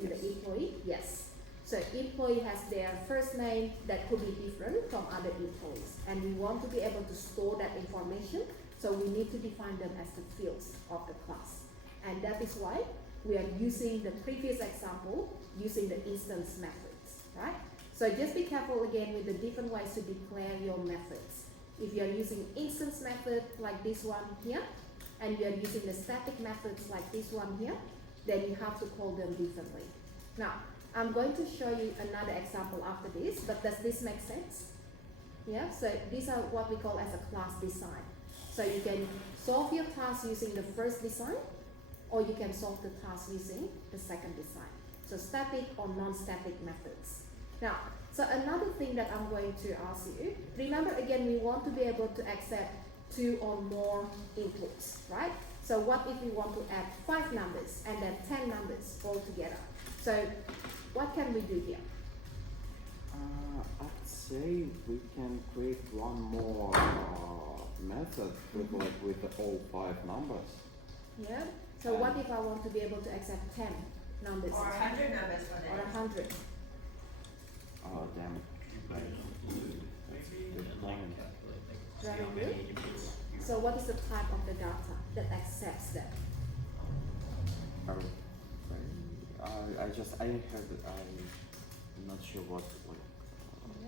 In the employee? Yes. So employee has their first name that could be different from other employees. And we want to be able to store that information, so we need to define them as the fields of the class. And that is why we are using the previous example, using the instance methods, right? So just be careful again with the different ways to declare your methods. If you are using instance method like this one here, and you are using the static methods like this one here, then you have to call them differently. Now, I'm going to show you another example after this, but does this make sense? Yeah, so these are what we call as a class design. So you can solve your task using the first design, or you can solve the task using the second design. So static or non-static methods. Now, so another thing that I'm going to ask you, remember again, we want to be able to accept 2 or more inputs, right? So what if we want to add 5 numbers and then 10 numbers all together? So what can we do here? I'd say we can create one more method with all 5 numbers. Yeah. So what if I want to be able to accept 10 numbers? Or 100 numbers for Or that. 100? Oh damn it! Right. That's a good point. Very good. So what is the type of the data that accepts that? I didn't hear that. I'm not sure what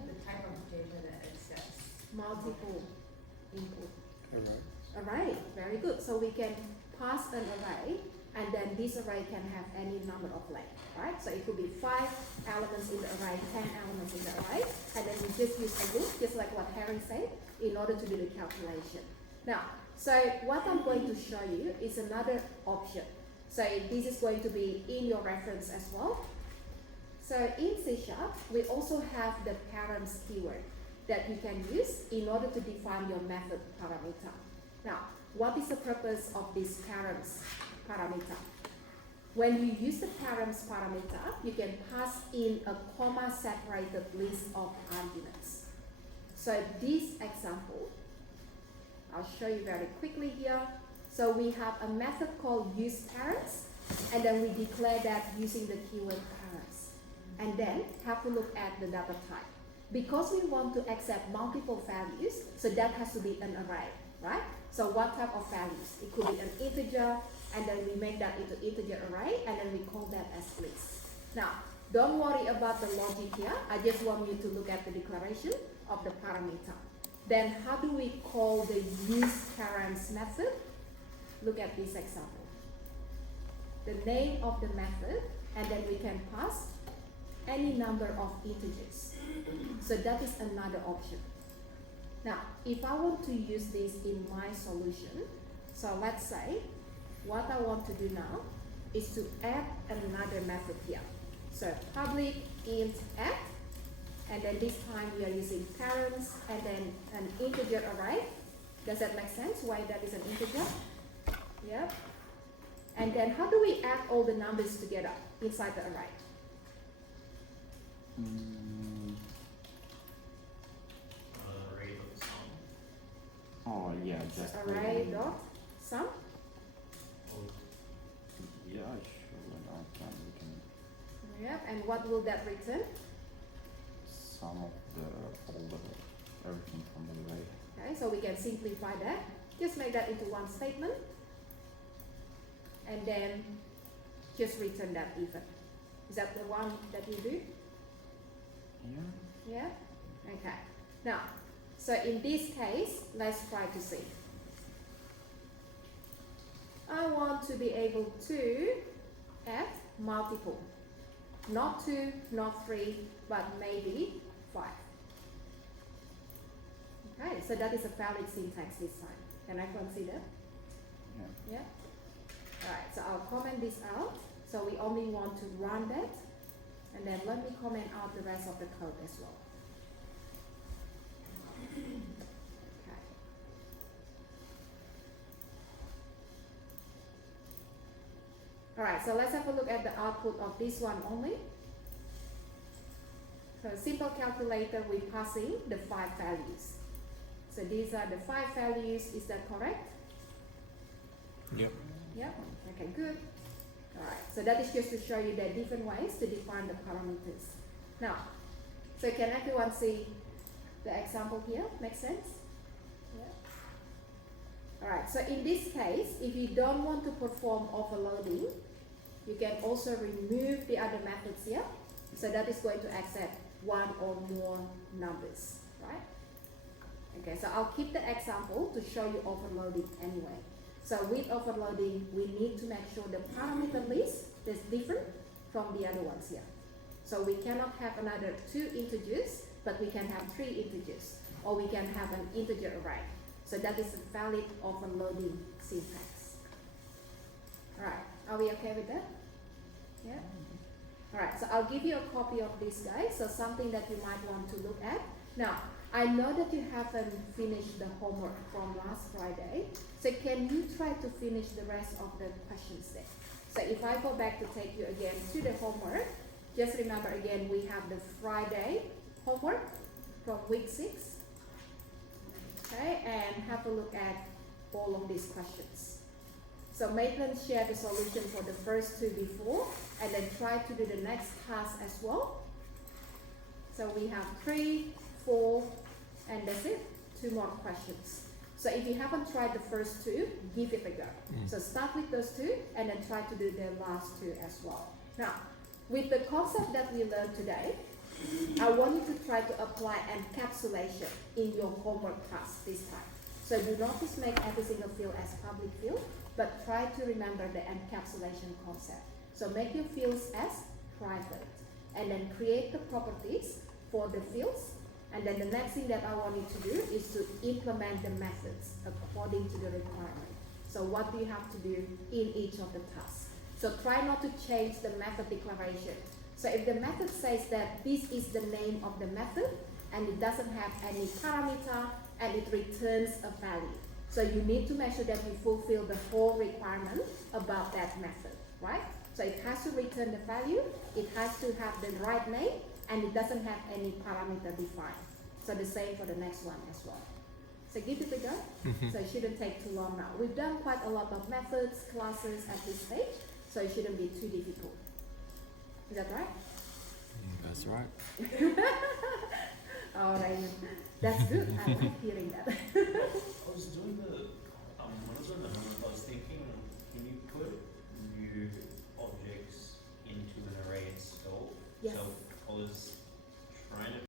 The type of data that accepts. Multiple input. Alright. Array, very good. So we can pass an array, and then this array can have any number of length, right? So it could be 5 elements in the array, 10 elements in the array, and then we just use a loop, just like what Harry said, in order to do the calculation. Now, so what I'm going to show you is another option. So this is going to be in your reference as well. So in C#, we also have the params keyword that you can use in order to define your method parameter. Now, what is the purpose of this params parameter? When you use the params parameter, you can pass in a comma-separated list of arguments. So this example, I'll show you very quickly here. So we have a method called useParams, and then we declare that using the keyword params. And then have to look at the data type. Because we want to accept multiple values, so that has to be an array, right? So what type of values? It could be an integer, and then we make that into integer array, and then we call that as list. Now, don't worry about the logic here. I just want you to look at the declaration of the parameter. Then how do we call the useParams method? Look at this example. The name of the method, and then we can pass any number of integers. So that is another option. Now, if I want to use this in my solution, so let's say what I want to do now is to add another method here. So public int add, and then this time we are using params and then an integer array. Does that make sense? Why that is an integer? Yeah. And then how do we add all the numbers together inside the array? Array of sum. Oh yeah, So just array dot sum. Yeah, sure. I can. We can Yeah. And what will that return? sum of everything from the array. Okay, so we can simplify that. Just make that into one statement. And then just return that even. Is that the one that you do? Yeah. Yeah? Okay. Now, so in this case, let's try to see. I want to be able to add multiple. Not 2, not 3, but maybe 5. Okay, so that is a valid syntax this time. Can I consider? Yeah. Yeah? Alright, so I'll comment this out. So we only want to run that. And then let me comment out the rest of the code as well. Okay. Alright, so let's have a look at the output of this one only. So simple calculator, we're passing the 5 values. So these are the 5 values, is that correct? Yep. Yep, okay, good. Alright, so that is just to show you the different ways to define the parameters. Now, so can everyone see the example here? Make sense? Yeah. Alright, so in this case, if you don't want to perform overloading, you can also remove the other methods here. So that is going to accept 1 or more numbers, right? Okay, so I'll keep the example to show you overloading anyway. So with overloading, we need to make sure the parameter list is different from the other ones here. So we cannot have another 2 integers, but we can have 3 integers. or we can have an integer array. So that is a valid overloading syntax. Alright, are we okay with that? Yeah? Alright, so I'll give you a copy of this, guys, so something that you might want to look at. Now, I know that you haven't finished the homework from last Friday, so can you try to finish the rest of the questions there? So if I go back to take you again to the homework, just remember again we have the Friday homework from week 6. Okay, and have a look at all of these questions. So Maitland shared the solution for the first 2 before, and then try to do the next task as well. So we have 3, 4, and that's it. 2 more questions. So if you haven't tried the first 2, give it a go. So start with those 2, and then try to do the last 2 as well. Now, with the concept that we learned today, I want you to try to apply encapsulation in your homework task this time. So do not just make every single field as public field, but try to remember the encapsulation concept. So make your fields as private, and then create the properties for the fields. And then the next thing that I want you to do is to implement the methods according to the requirement. So what do you have to do in each of the tasks? So try not to change the method declaration. So if the method says that this is the name of the method and it doesn't have any parameter and it returns a value. So you need to make sure that you fulfill the whole requirement about that method, right? So it has to return the value, it has to have the right name, and it doesn't have any parameter defined. So the same for the next one as well. So give it a go. So it shouldn't take too long now. We've done quite a lot of methods, classes at this stage, so it shouldn't be too difficult. Is that right? That's right. All right, that's good. I like hearing that. I was doing the, when I was doing the homework, I was thinking